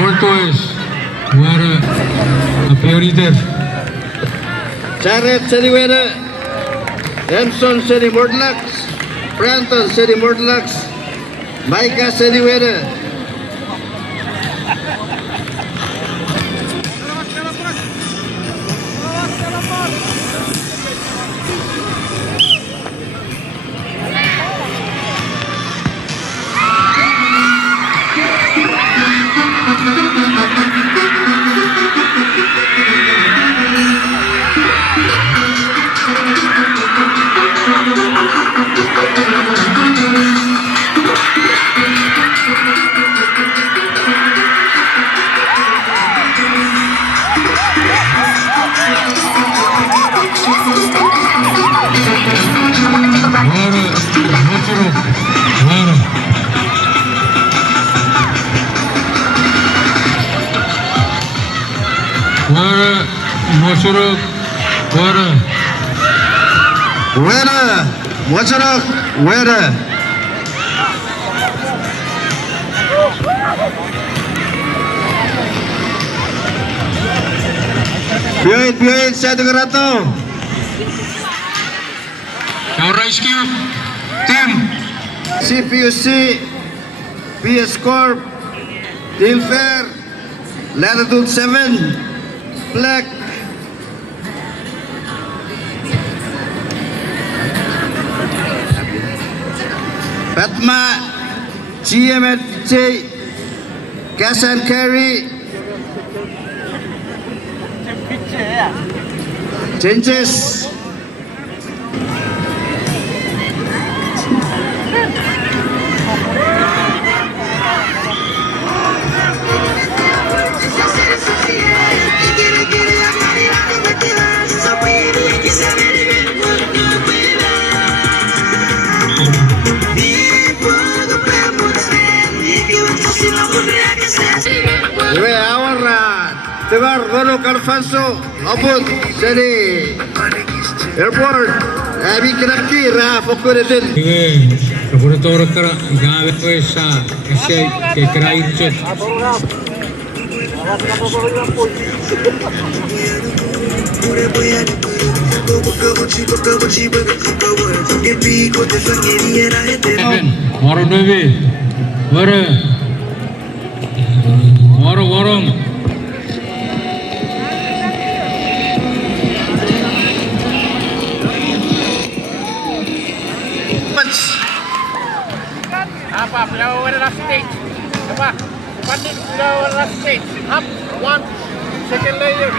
Mortoes waren prioritair. Jared Seriwera, Remson Seri Mordlax, Pranton Seri Mordlax, Micah Seriwera. motorok, wara. Wara, motorok, wara. Winner, Motorok, winner. Pihit, saya dengar ratu. Our rescue team, CPUC, PS Corp, Team Fair, Latitude 7, Black. Fatma, GMHJ, Cash and Carry, Changes. Iwe awal Tebar Rono Carfanso Abud Seri Airport Abi Kiraki Ra Fokuretin Iwe, laborator kara gawe pesa, ese que krai rucet. Waro Dewi, warung. Apa, flower last stage. Apa, pandit flower last stage. Up, one, second layer.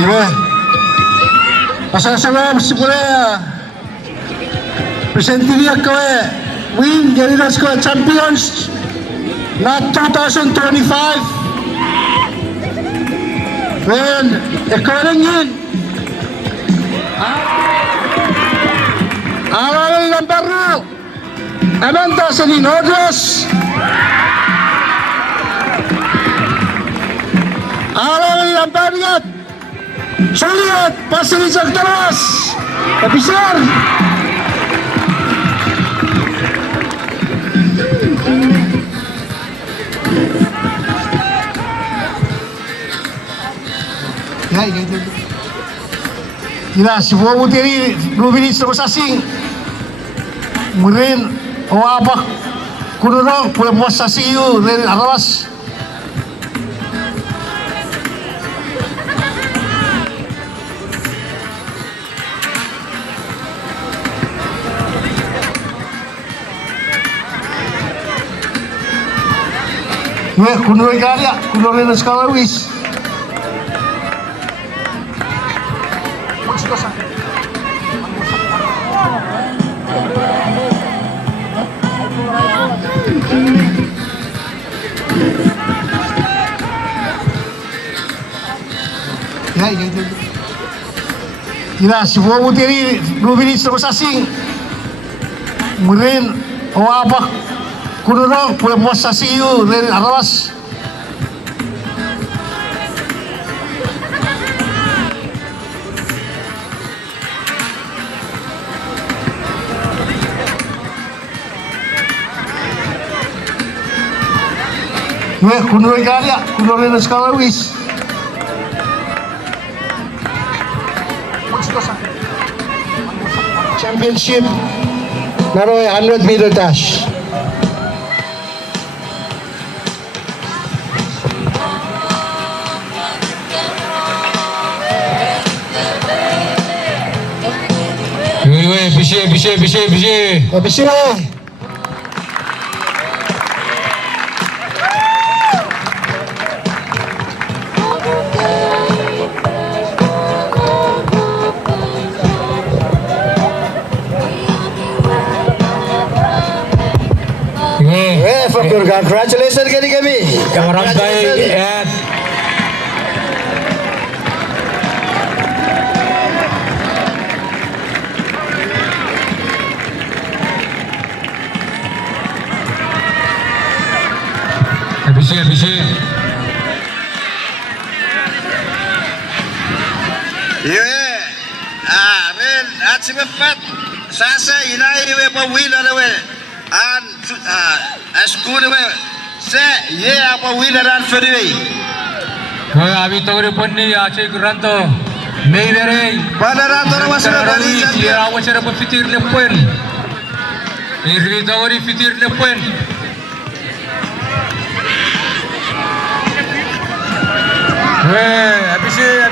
Iwe, pasal-salam sepuluh. Presentiria kowe win Guerrilla Squad Champions na 2025. When according in awal ng baru Amanda Salinodros awal ng bariat sulit Pasirizal Taras Officer ya gitu. Ina si Bobo tiri 2 minutes na masasing. Murin o abak kuno no pula puas sasiyo ren arawas. Ya kuno igalia kuno ren skalawis. Ya gitu. Ina si Bobo tiri 2 minutes na masasing. Murin o abak kuno no pula puas sasiyo ren arawas. Ya kuno igalia kuno ren skalawis. Championship naroy 100 meter dash. Iwe, bisi. Habis Congratulations kami. Barangay at Abhishek. Ren at si Pat Sasa ilai we pa wila we an school we se ye apa wila ran feri Hoy abi togre ponni ache granto nei dere pada ran tor masuk bali dia awachara fitir lepen irvi togri fitir lepen Hey, Abhishek.